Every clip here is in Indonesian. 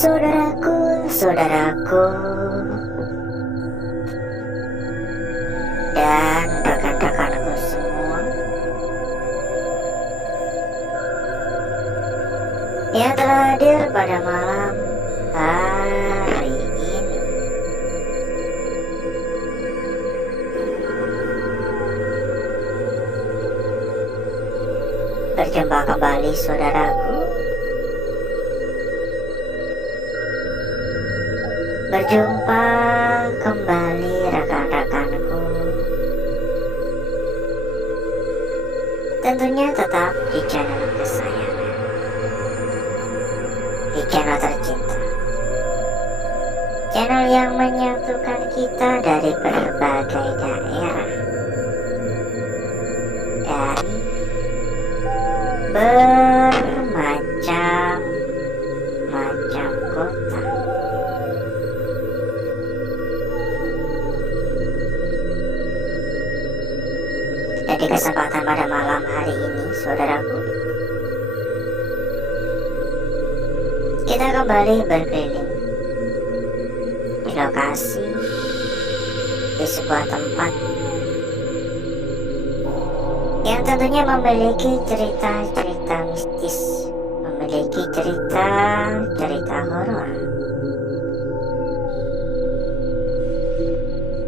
Saudaraku dan rekan-rekanku semua yang telah hadir pada malam hari ini. Berjumpa kembali saudaraku, berjumpa kembali rekan-rekanku, tentunya tetap di channel kesayangan, di channel tercinta, channel yang menyatukan kita dari berbagai daerah, dari bermacam-macam kota. Di kesempatan pada malam hari ini, saudaraku, kita kembali berkeliling di lokasi, di sebuah tempat yang tentunya memiliki cerita-cerita mistis, memiliki cerita-cerita horor.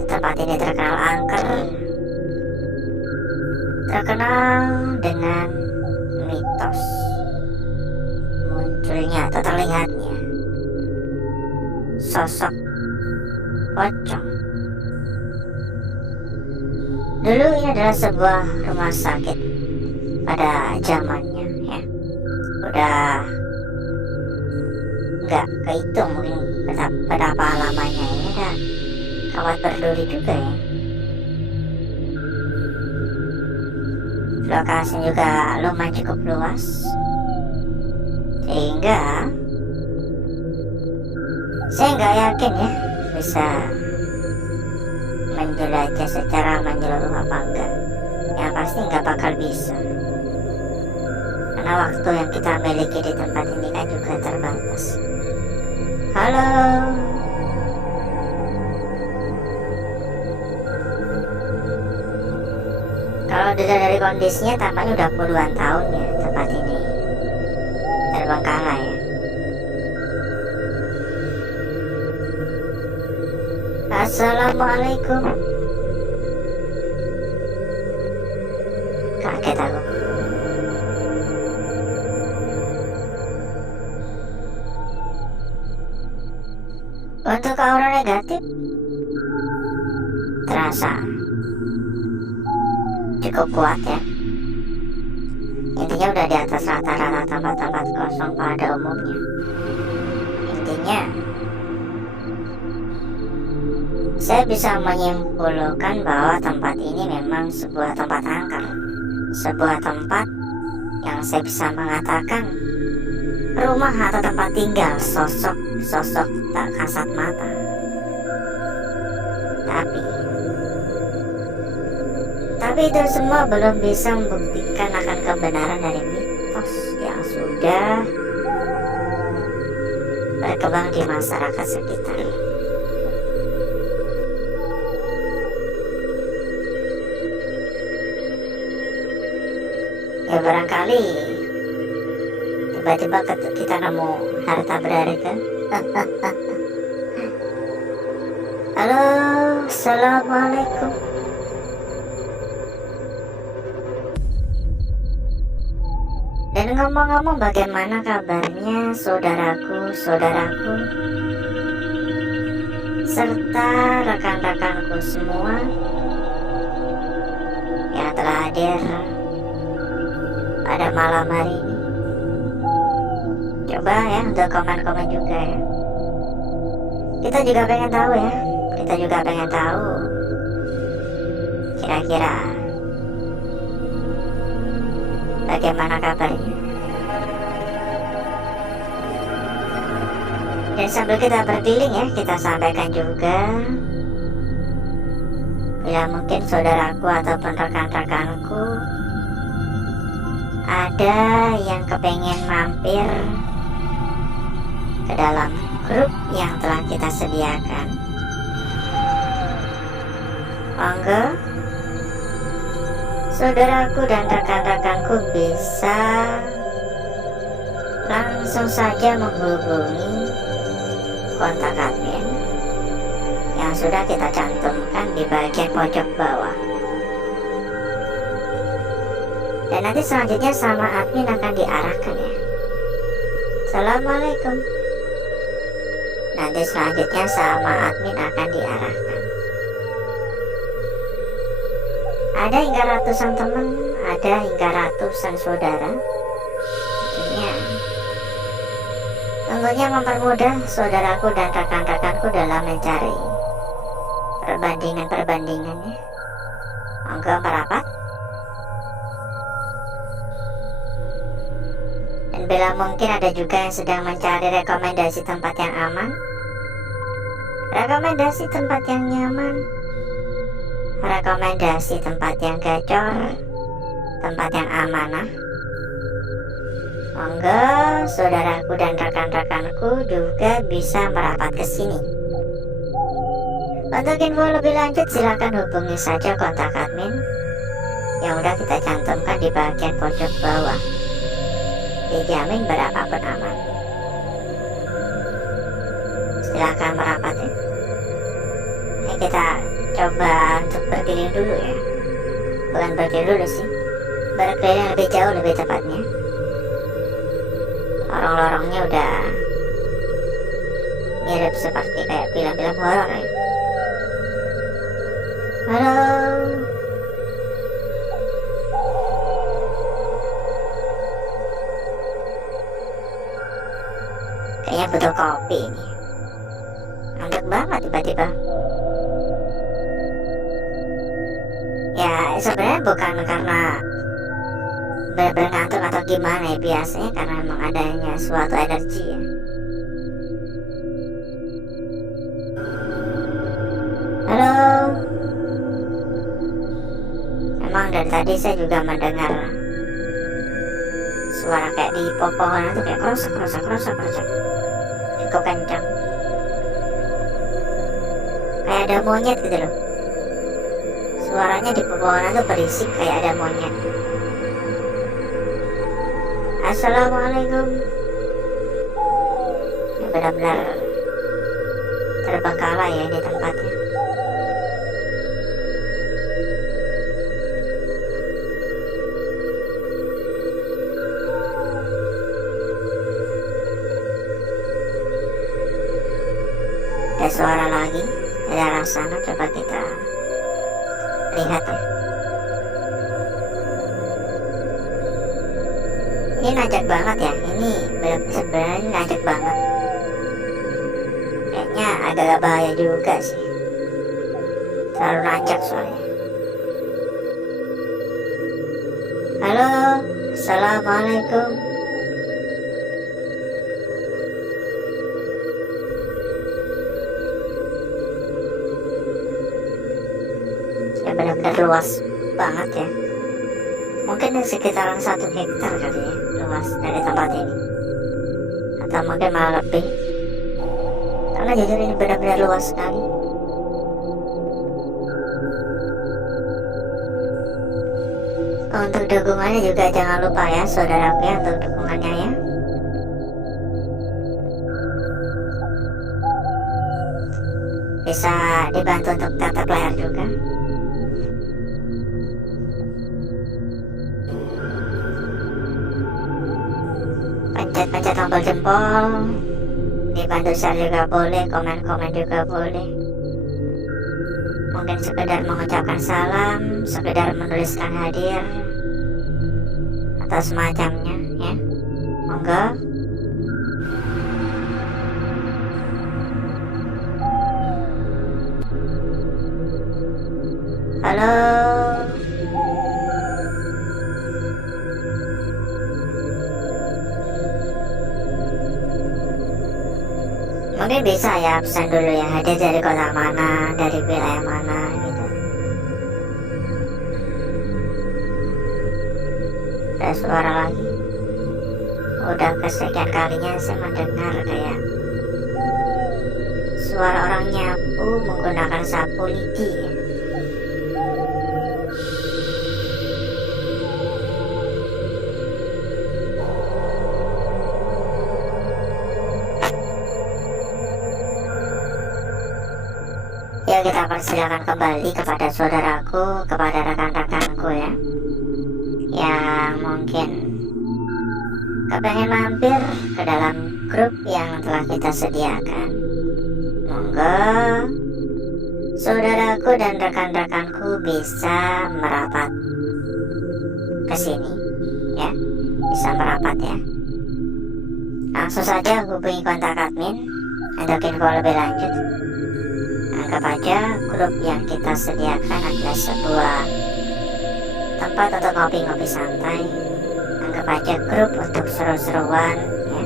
Tempat ini terkenal angker, terkenal dengan mitos munculnya atau terlihatnya sosok pocong. Dulu ini adalah sebuah rumah sakit pada zamannya, ya. Udah nggak kehitung mungkin berapa lamanya ini, dan kawat berduri juga ya. Lokasi juga lumayan cukup luas, sehingga saya nggak yakin ya bisa menjelajah secara menyeluruh apa enggak. Yang pasti nggak bakal bisa, karena waktu yang kita miliki di tempat ini kan juga terbatas. Halo, kalau dilihat dari kondisinya tampaknya udah puluhan tahun ya tempat ini terbengkalai ya. Assalamualaikum. Kaget aku. Untuk aura negatif terasa cukup kuat ya. Intinya udah di atas rata-rata tempat-tempat kosong pada umumnya. Intinya saya bisa menyimpulkan bahwa tempat ini memang sebuah tempat angker, sebuah tempat yang saya bisa mengatakan rumah atau tempat tinggal sosok tak kasat mata. Tapi itu semua belum bisa membuktikan akan kebenaran dari mitos yang sudah berkembang di masyarakat sekitar. Ya barangkali tiba-tiba kita nemu harta berharga. Halo, assalamualaikum. Dan ngomong-ngomong, bagaimana kabarnya saudaraku, serta rekan-rekanku semua yang telah hadir pada malam hari ini? Coba ya untuk komen-komen juga ya. Kita juga pengen tahu ya, kira-kira bagaimana kabarnya. Dan sambil kita berkeliling ya, kita sampaikan juga bila mungkin saudaraku ataupun rekan-rekanku ada yang kepengen mampir ke dalam grup yang telah kita sediakan. Monggo saudaraku dan rekan-rekanku bisa langsung saja menghubungi kontak admin yang sudah kita cantumkan di bagian pojok bawah. Dan nanti selanjutnya sama admin akan diarahkan ya. Assalamualaikum. Nanti selanjutnya sama admin akan diarahkan. Ada hingga ratusan teman, ada hingga ratusan saudara. Tentunya mempermudah saudaraku dan rekan-rekanku dalam mencari perbandingannya. Monggo merapat. Dan bila mungkin ada juga yang sedang mencari rekomendasi tempat yang aman, rekomendasi tempat yang nyaman, rekomendasi tempat yang gacor, tempat yang amanah. Monggo saudaraku dan rekan-rekanku juga bisa merapat ke sini. Untuk info lebih lanjut silakan hubungi saja kontak admin yang udah kita cantumkan di bagian pojok bawah. Dijamin berapapun aman. Silakan merapat ya. Ini kita coba untuk berkeliling dulu ya. Bukan berkeliling dulu sih, berkeliling lebih jauh lebih tepatnya. Lorong-lorongnya udah mirip seperti kayak film-film horor ya. Halo. Kayaknya butuh kopi ini. Ngantuk banget tiba-tiba. Ya sebenarnya bukan karena benar-benar ngantuk atau gimana ya, biasanya karena memang adanya suatu energi ya. Halo. Memang dari tadi saya juga mendengar suara kayak di pepohonan tuh kayak krosak. Cukup kencang. Kayak ada monyet gitu loh. Suaranya di pepohonan tuh berisik kayak ada monyet. Assalamualaikum. Ya, benar-benar terbengkalai ya di tempatnya. Ada suara lagi dari arah sana, coba kita lihat ya. Ini najak banget ya, ini sebenarnya ini najak banget. Kayaknya agak bahaya juga sih, terlalu najak soalnya. Halo, assalamualaikum. Ya benar-benar luas banget ya. Mungkin sekitaran 1 hektar kali ya luas dari tempat ini, atau mungkin malah lebih, karena jujur ini benar-benar luas sekali. Untuk dukungannya juga jangan lupa ya saudaraku ya, untuk dukungannya ya. Bisa dibantu untuk tatap layar juga. Pencet tombol jempol, dibantu share juga boleh, komen-komen juga boleh. Mungkin sekedar mengucapkan salam, sekedar menuliskan hadir, atau semacamnya ya. Monggo. Halo. Mungkin bisa ya pesan dulu ya, hadir dari kota mana, dari wilayah mana gitu. Ada suara lagi. Udah kesekian kalinya saya mendengar kayak suara orang nyapu menggunakan sapu lidi ya. Ya, kita persilakan kembali kepada saudaraku, kepada rekan-rekanku ya, yang mungkin kepengen mampir ke dalam grup yang telah kita sediakan. Monggo saudaraku dan rekan-rekanku bisa merapat ke sini ya, bisa merapat ya. Langsung saja hubungi kontak admin untuk info lebih lanjut. Anggap aja grup yang kita sediakan adalah sebuah tempat untuk ngopi-ngopi santai. Anggap aja grup untuk seru-seruan ya.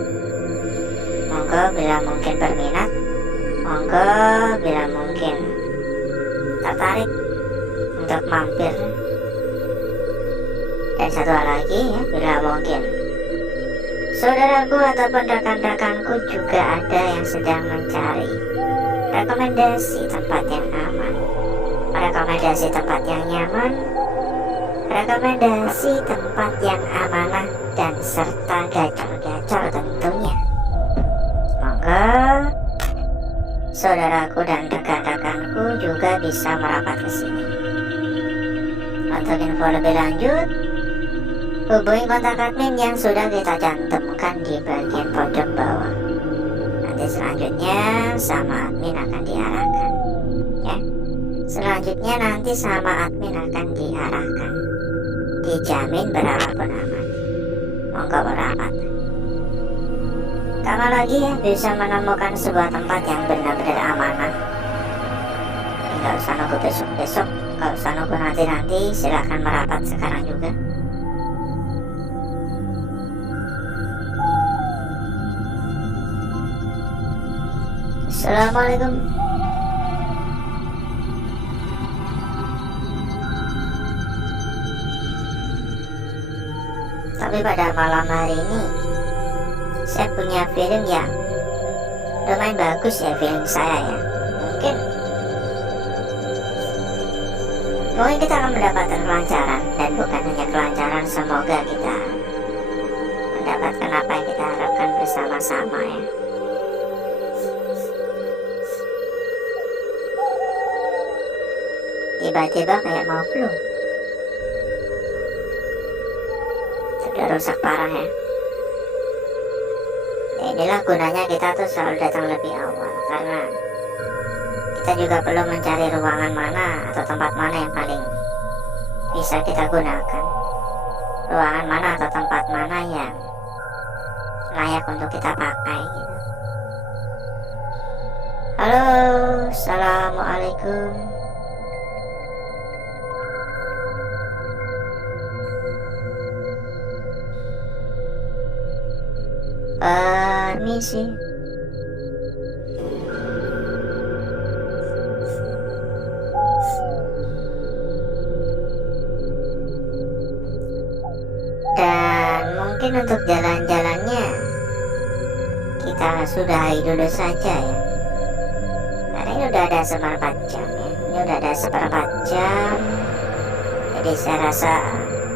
Monggo bila mungkin berminat, monggo bila mungkin tertarik untuk mampir. Dan satu hal lagi ya, bila mungkin saudaraku ataupun rekan-rekanku juga ada yang sedang mencari rekomendasi tempat yang aman, rekomendasi tempat yang nyaman, rekomendasi tempat yang amanah, dan serta gacor-gacor tentunya. Monggo saudaraku dan rekan-rekanku juga bisa merapat ke sini. Untuk info lebih lanjut, hubungi kontak admin yang sudah kita cantumkan di bagian pojok bawah. Nanti selanjutnya sama admin akan diarahkan ya. Selanjutnya nanti sama admin akan diarahkan. Dijamin berapapun aman. Monggo berapat. Kamu lagi ya bisa menemukan sebuah tempat yang benar-benar amanah. Nggak usah nunggu besok-besok, nggak usah nunggu nanti-nanti, silahkan merapat sekarang juga. Assalamualaikum. Tapi pada malam hari ini saya punya feeling yang lumayan bagus ya, feeling saya ya. Mungkin kita akan mendapatkan kelancaran, dan bukan hanya kelancaran, semoga kita mendapatkan apa yang kita harapkan bersama-sama ya. Tiba-tiba kayak mau flu, sudah rusak parah ya. Inilah gunanya kita tuh selalu datang lebih awal, karena kita juga perlu mencari ruangan mana atau tempat mana yang paling bisa kita gunakan, ruangan mana atau tempat mana yang layak untuk kita pakai gitu. Halo, assalamualaikum. Permisi. Dan mungkin untuk jalan-jalannya kita sudahi dulu saja ya, karena ini udah ada seperempat jam ya. Ini udah ada seperempat jam, jadi saya rasa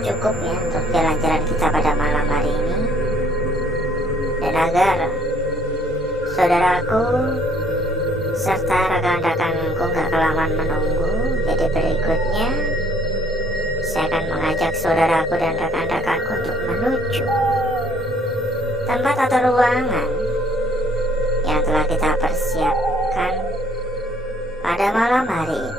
cukup ya untuk jalan-jalan kita pada malam hari ini. Dan agar saudaraku serta rekan-rekanku gak kelamaan menunggu, jadi berikutnya saya akan mengajak saudaraku dan rekan-rekanku untuk menuju tempat atau ruangan yang telah kita persiapkan pada malam hari ini.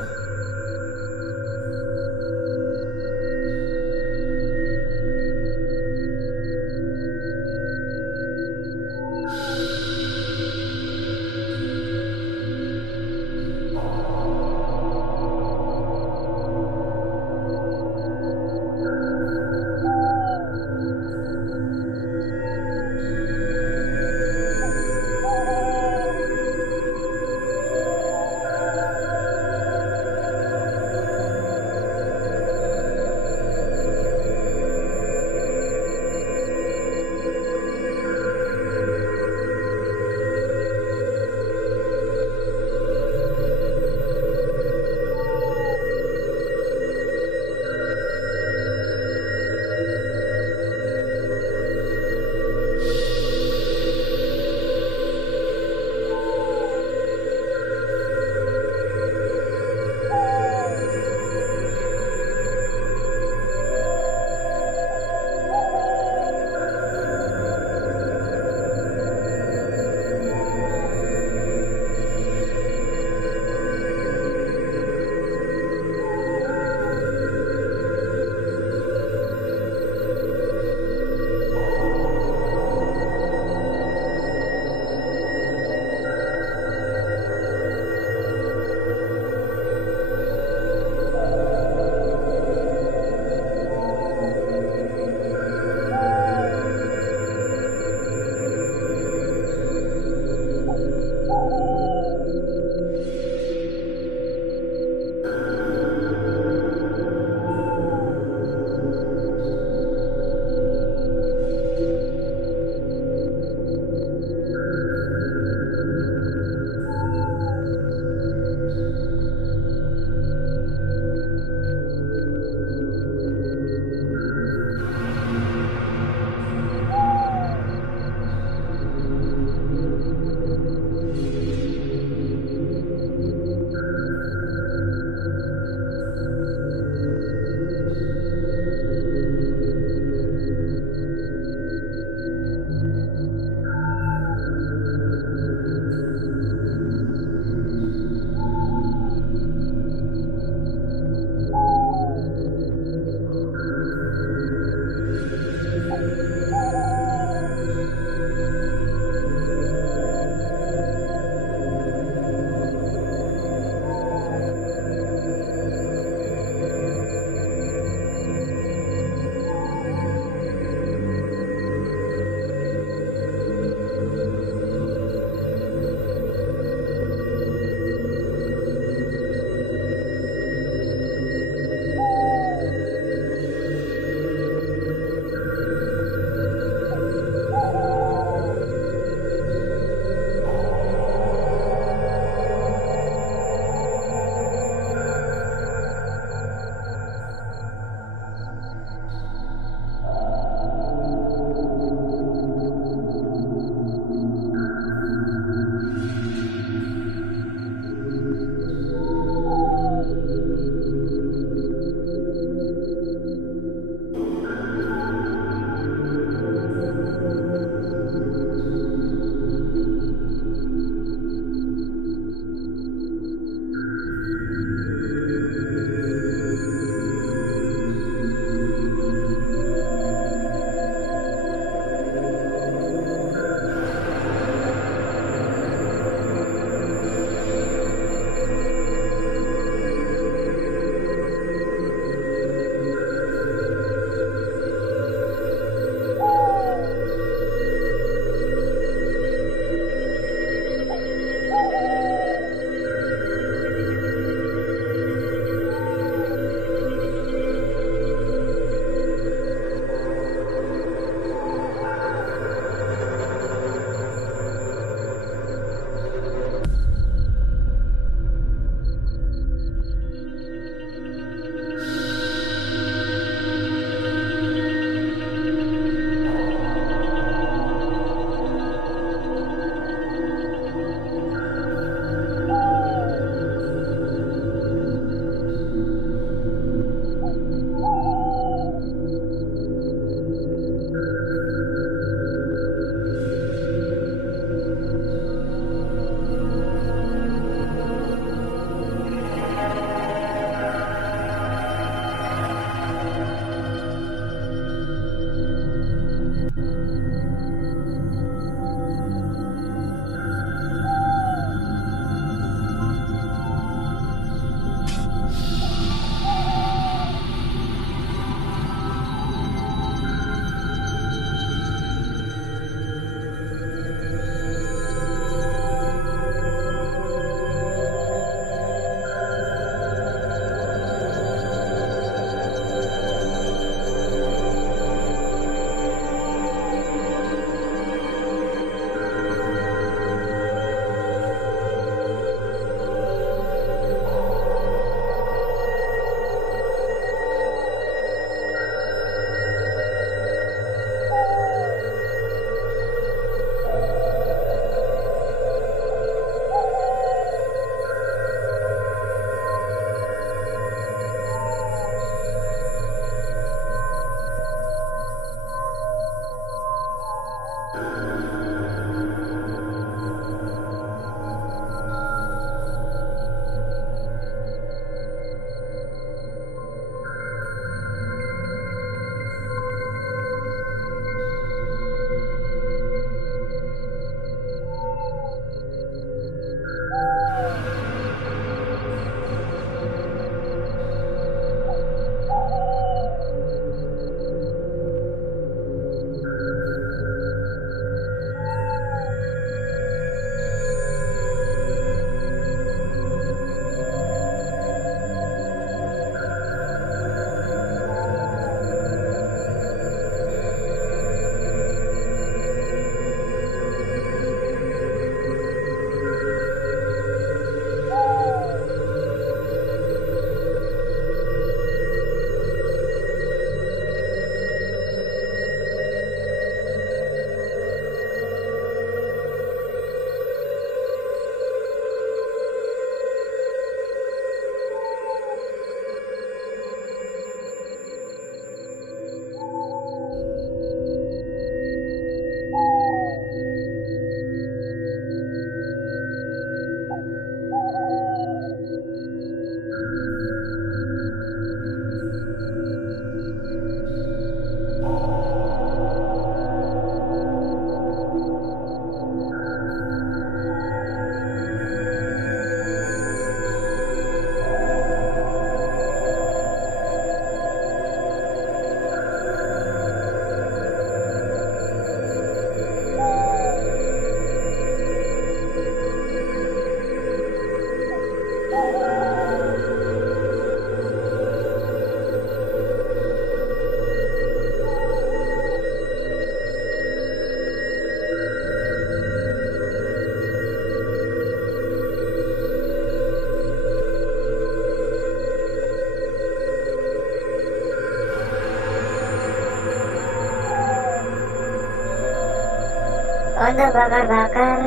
Untuk bakar-bakar,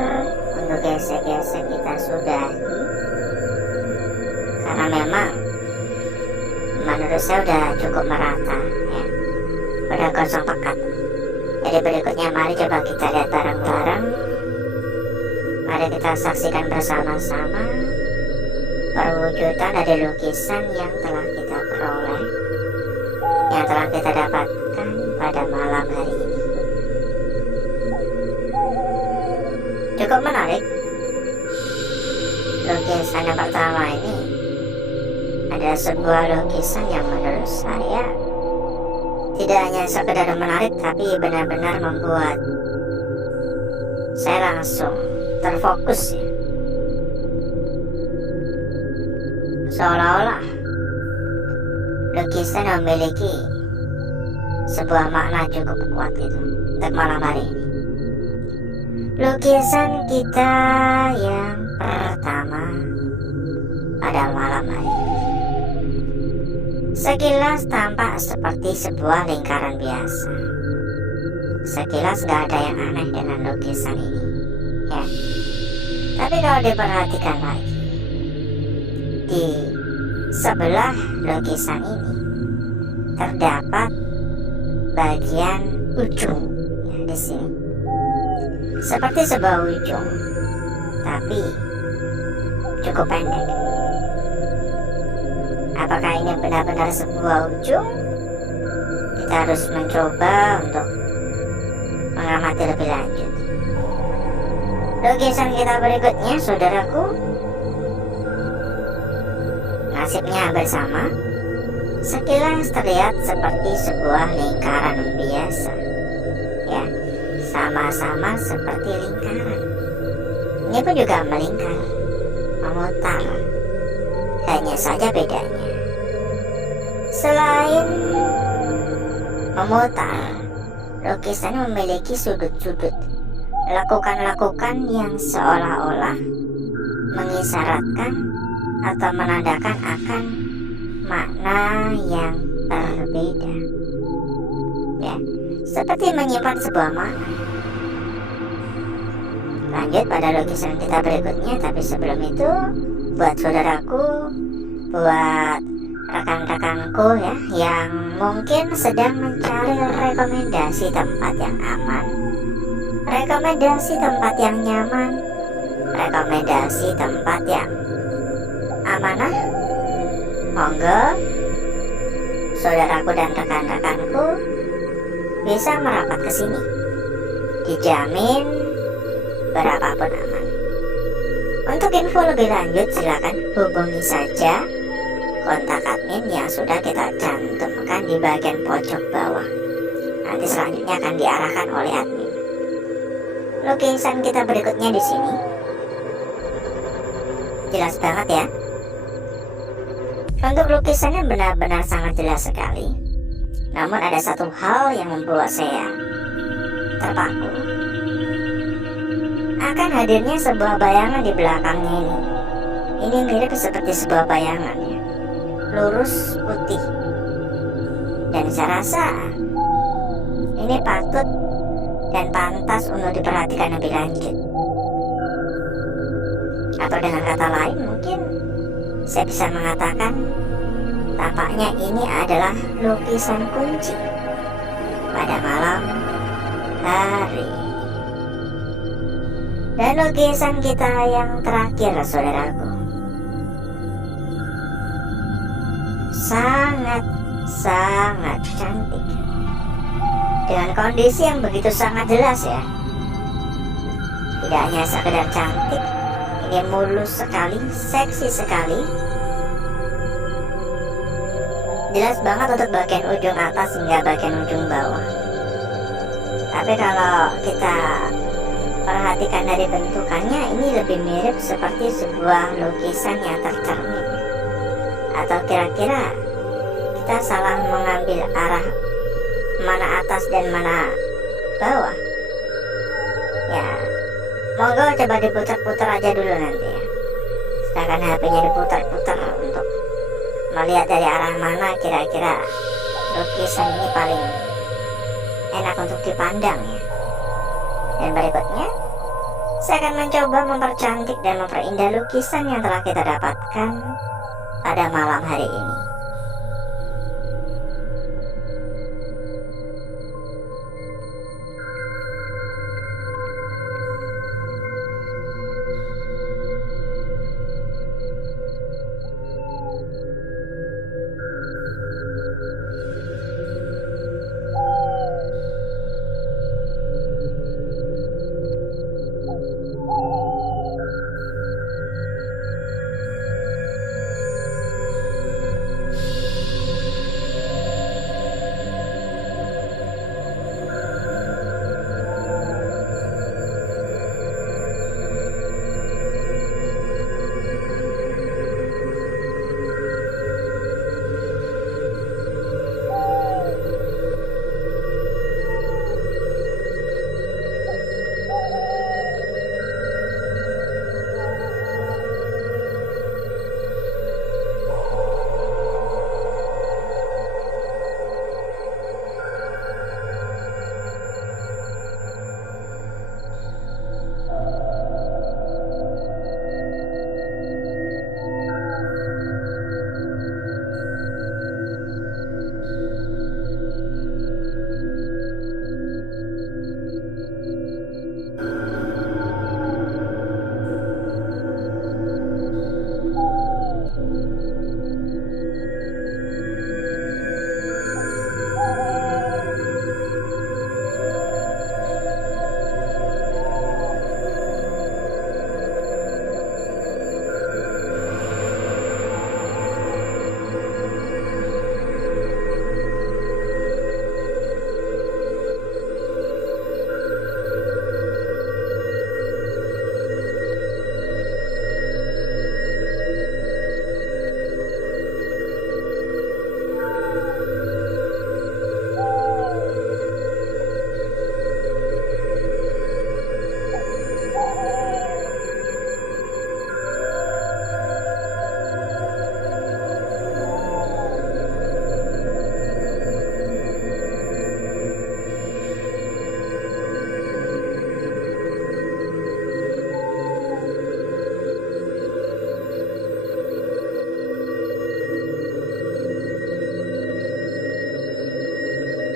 untuk gesek-gesek kita sudahi, karena memang menurut saya udah cukup merata ya, udah kosong pekat. Jadi berikutnya mari coba kita lihat bareng-bareng, mari kita saksikan bersama-sama perwujudan dari lukisan yang telah kita peroleh, yang telah kita dapatkan pada malam hari ini. Cukup menarik. Lukisan yang pertama ini adalah sebuah lukisan yang menurut saya tidak hanya sekedar menarik, tapi benar-benar membuat saya langsung terfokus ya. Seolah-olah lukisan memiliki sebuah makna cukup kuat gitu untuk malam hari ini. Lukisan kita yang pertama pada malam hari ini sekilas tampak seperti sebuah lingkaran biasa. Sekilas gak ada yang aneh dengan lukisan ini ya. Tapi kalau diperhatikan lagi, di sebelah lukisan ini terdapat bagian ujung ya, di sini seperti sebuah ujung, tapi cukup pendek. Apakah ini benar-benar sebuah ujung? Kita harus mencoba untuk mengamati lebih lanjut. Lukisan kita berikutnya, saudaraku, nasibnya hampir sama. Sekilas terlihat seperti sebuah lingkaran biasa ya, sama-sama seperti lingkaran. Ini pun juga melingkar, memutar. Hanya saja bedanya, selain memutar, lukisan memiliki sudut-sudut, lekukan-lekukan yang seolah-olah mengisyaratkan atau menandakan akan makna yang berbeda ya, seperti menyimpan sebuah makna. Lanjut pada lukisan kita berikutnya, tapi sebelum itu, buat saudaraku, buat rekan-rekanku ya, yang mungkin sedang mencari rekomendasi tempat yang aman rekomendasi tempat yang nyaman, rekomendasi tempat yang amanah, monggo saudaraku dan rekan-rekanku bisa merapat ke sini. Dijamin berapapun aman. Untuk info lebih lanjut silakan hubungi saja kontak admin yang sudah kita cantumkan di bagian pojok bawah. Nanti selanjutnya akan diarahkan oleh admin. Lukisan kita berikutnya di sini. Jelas banget ya. Untuk lukisannya benar-benar sangat jelas sekali. Namun ada satu hal yang membuat saya terpaku. Akan hadirnya sebuah bayangan di belakangnya ini. Ini mirip seperti sebuah bayangan ya. Lurus putih. Dan saya rasa ini patut dan pantas untuk diperhatikan lebih lanjut. Atau dengan kata lain mungkin saya bisa mengatakan tampaknya ini adalah lukisan kunci pada malam hari. Dan lukisan kita yang terakhir saudaraku, sangat cantik dengan kondisi yang begitu sangat jelas ya. Tidak hanya sekedar cantik, ini mulus sekali, seksi sekali. Jelas banget untuk bagian ujung atas hingga bagian ujung bawah. Tapi kalau kita perhatikan dari bentukannya, ini lebih mirip seperti sebuah lukisan yang tercermin. Atau kira-kira kita salah mengambil arah mana atas dan mana bawah. Ya, monggo coba diputar-putar aja dulu nanti ya. Silakan HP-nya diputar-putar untuk melihat dari arah mana kira-kira lukisan ini paling enak untuk dipandang ya. Dan berikutnya saya akan mencoba mempercantik dan memperindah lukisan yang telah kita dapatkan pada malam hari ini.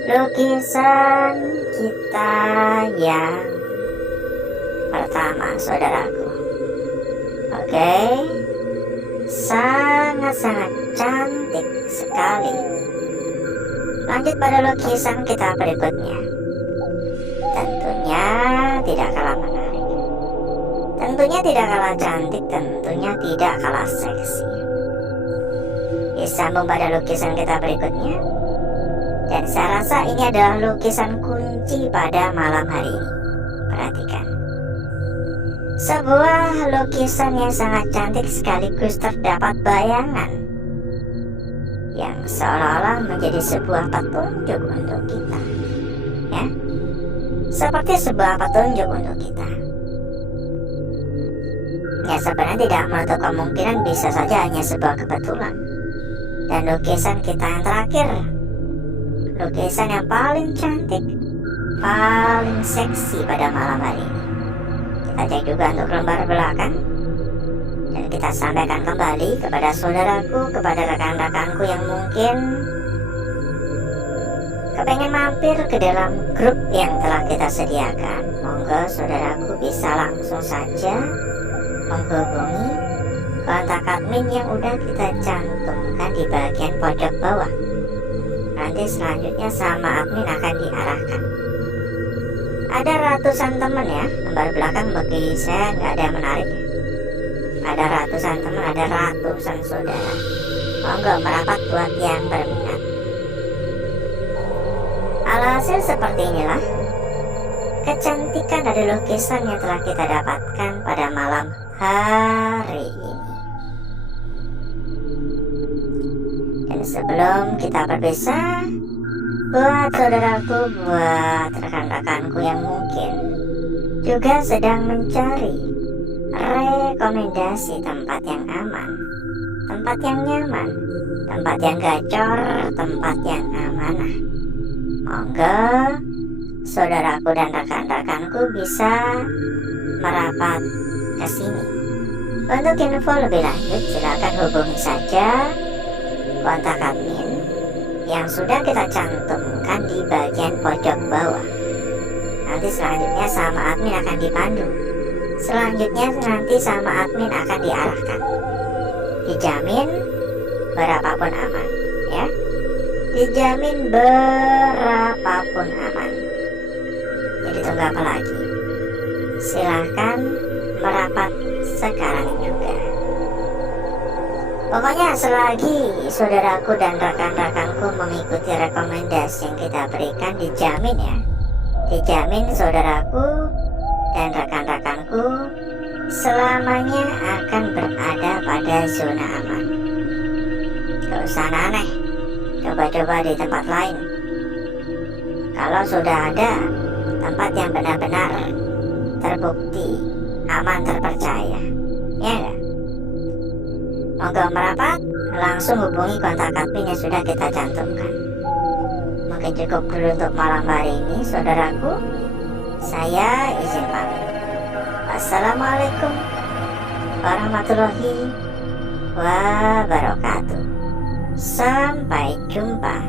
lukisan kita yang pertama, saudaraku. Oke, sangat-sangat cantik sekali. Lanjut pada lukisan kita berikutnya. Tentunya tidak kalah menarik, tentunya tidak kalah cantik, tentunya tidak kalah seksi. Disambung pada lukisan kita berikutnya. Dan saya rasa ini adalah lukisan kunci pada malam hari ini. Perhatikan. Sebuah lukisan yang sangat cantik sekaligus terdapat bayangan yang seolah-olah menjadi sebuah petunjuk untuk kita. Ya, seperti sebuah petunjuk untuk kita. Ya, sebenarnya tidak menutup kemungkinan bisa saja hanya sebuah kebetulan. Dan lukisan kita yang terakhir, lukisan yang paling cantik, paling seksi pada malam hari ini. Kita cek juga untuk lembar belakang. Dan kita sampaikan kembali kepada saudaraku, kepada rekan-rekanku yang mungkin kepengen mampir ke dalam grup yang telah kita sediakan. Monggo saudaraku bisa langsung saja menghubungi kontak admin yang udah kita cantumkan di bagian pojok bawah. Nanti selanjutnya sama admin akan diarahkan. Ada ratusan teman ya, lembar belakang bagi saya nggak ada yang menarik. Ada ratusan teman, ada ratusan saudara. Monggo merapat buat yang berminat. Alhasil seperti inilah kecantikan dari lukisan yang telah kita dapatkan pada malam hari ini. Dan sebelum kita berpisah, buat saudaraku, buat rekan-rekanku yang mungkin juga sedang mencari rekomendasi tempat yang aman, tempat yang nyaman, tempat yang gacor, tempat yang amanah, monggo saudaraku dan rekan-rekanku bisa merapat ke sini. Untuk info lebih lanjut silakan hubungi saja kontak admin yang sudah kita cantumkan di bagian pojok bawah. Nanti selanjutnya sama admin akan dipandu. Selanjutnya nanti sama admin akan diarahkan. Dijamin berapapun aman, ya. Dijamin berapapun aman. Jadi tunggu apa lagi? Silahkan merapat sekarang juga. Pokoknya selagi saudaraku dan rekan-rekanku mengikuti rekomendasi yang kita berikan, dijamin ya, dijamin saudaraku dan rekan-rekanku selamanya akan berada pada zona aman. Gak usah aneh, coba-coba di tempat lain. Kalau sudah ada tempat yang benar-benar terbukti aman, terpercaya, ya enggak? Monggo merapat, langsung hubungi kontak admin yang sudah kita cantumkan. Mungkin cukup dulu untuk malam hari ini, saudaraku. Saya izin pamit. Wassalamualaikum warahmatullahi wabarakatuh. Sampai jumpa.